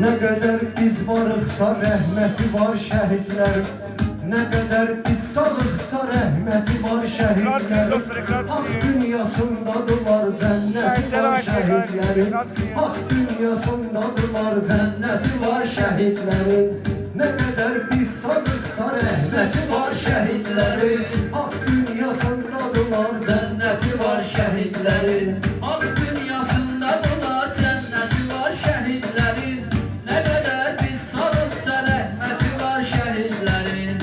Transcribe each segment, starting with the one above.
Ne kadar biz varıqsa rəhməti var şəhidlərin. Ne kadar biz sağıqsa rəhməti var şəhidlərin. Hak dünyasındadılar cənnəti var şəhidlərin. Hak dünyasındadılar cənnəti var şəhidlərin. Ne kadar biz sağıqsa rəhməti var şəhidlərin. Hak dünyasındadılar cənnəti var şəhidlərin. Hak dünyasındadılar cənnəti var şəhidlərin. Ne kadar biz sağıqsa rəhməti var şəhidlərin.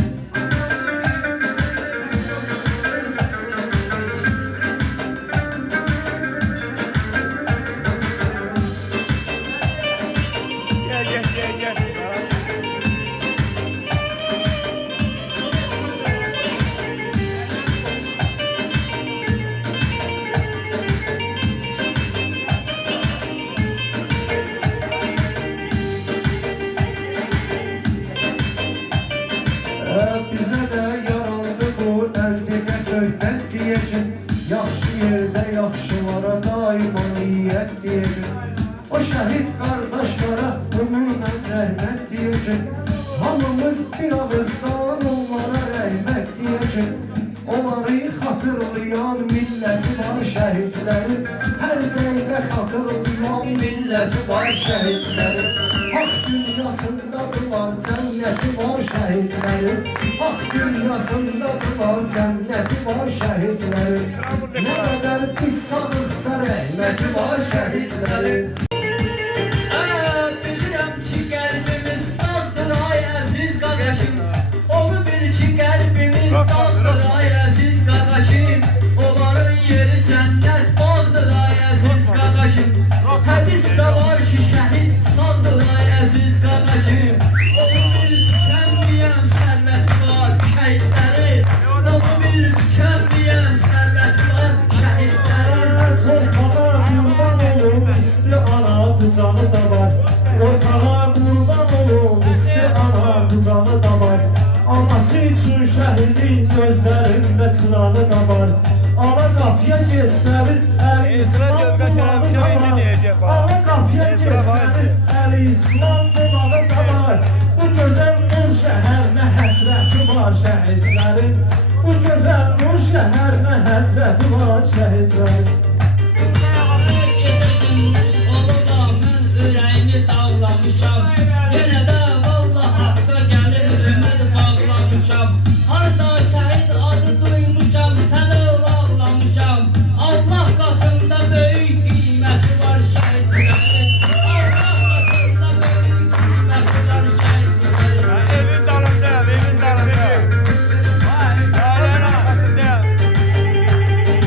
Bize de yarandı bu ərtiqə söhbət deyəcək. Yaxşı yerdə yaxşılara daima niyyət deyəcək. O şəhid qardaşlara ömürlə rəhmət deyəcək. Hamımız bir ağızdan onlara rəhmət deyəcək. Onları xatırlayan milləti var şəhidlərin. Hər dəqiqə xatırlayan milləti var şəhidlərin. Hak dünyasındadılar cənnəti var şəhidlərin. Hak dünyasındadılar cənnəti var şəhidlərin. Ne kadar biz sağıqsa rəhməti var şəhidlərin. Bilirəm ki qəlbimiz dağdır ay əziz qardaşım. Onu bil ki qəlbimiz dağdır ay əziz qardaşım. Onların yeri cənnət bağdır ay əziz qardaşım. Hədisdə var ki şəhid sağdır ay əziz qardaşım. Onu bil tükənməyən sərvəti var şəhidlərin. Onu bil tükənməyən sərvəti var şəhidlərin. Torpağa qurban olun isti ana bucağı da var. Torpağa qurban olun isti ana bucağı da var. Anası üçün şəhidin gözlərində çırağı da var. Ana qapıya getsəniz əli İslam bumağı da var. Ana qapıya getsəniz əli İslam bumağı da var. Bu gözəl nur şəhərinə həsrəti var şəhidlərin. Bu gözəl nur şəhərinə həsrəti var şəhidlərin. Ürəyimi dağlamışam. Yenə də vallahi haqqa gəlir ümid bağlamışam. Harda şəhid adı duymuşam, sənə ağlamışam. Allah qatında böyük qiyməti var şəhidlərin. Allah qatında böyük qiyməti var şəhidlərin. Evin dalındayım, evin dalındayım. Dağların arkasındayım.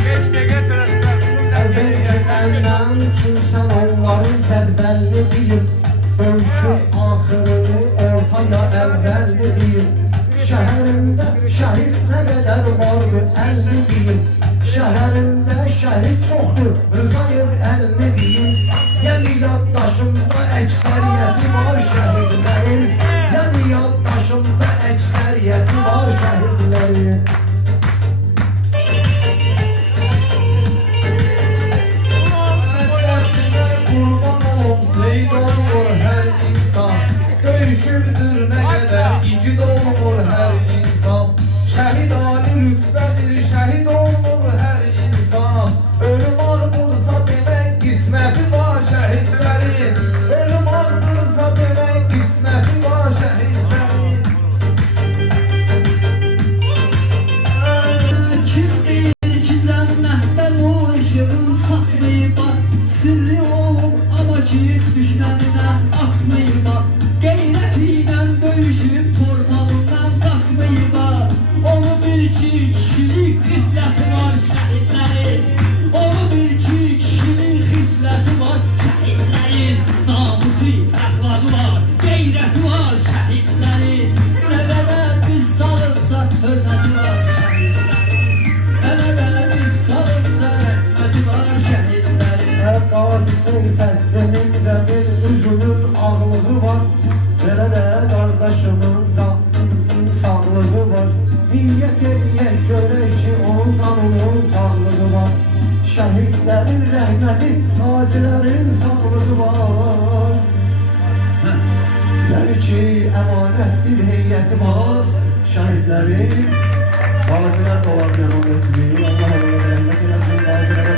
Keşke getirirsen. Əvvəlcə üçün sən onların cədvəlini deyim. Döyüşün axırını ortaya əvvəlini deyim. Şəhərimdə şəhid nə qədər vardı əlini deyim. Şəhərimdə şəhid çoxdur Rızayev əlini deyim. Yəni yaddaşımda əksəriyyəti var şəhidlərin. Yəni yaddaşımda əksəriyyəti var şəhidlərin. Kurban olun Zeyd olur her insan. Döyüşürdür ne kadar igid olur her insan. Şehit âli rütbədir, şehit olur her insan. Ölüm ağdırsa demek qisməti var şehitlerin. Ölüm ağdırsa demek qisməti var şehitlerin. Kim deyir ki cənnətdə nur işığın saçmayıb bak. Sirri olub ama ki düşməninə açmayıb bak. Qeyrətiyle döyüşüb torpağından qaçmayıb bak. Onu bil ki kişilik xisləti var şəhidlərin. Onu bil ki kişilik xisləti var şəhidlərin. Namusu, əxlaqı var, qeyrəti var şəhidlərin. Nə qədər biz sağırsa hörməti var şəhidlərin. Nə qədər biz sağırsa rəhməti var şəhidlərin. Qazısı fəthinin də bir üzünün ağlığı var. Belə də qardaşımın canının sağlığı var. Niyyət eləyək görək ki onun canının sağlığı var. Şəhidlərin rəhməti, qazilərin sağlığı var. Təbii ki, əmanət bir heyəti var, şəhidlərin. Bazılar da olar, Allah onlara rəhmət eləsin, bazılara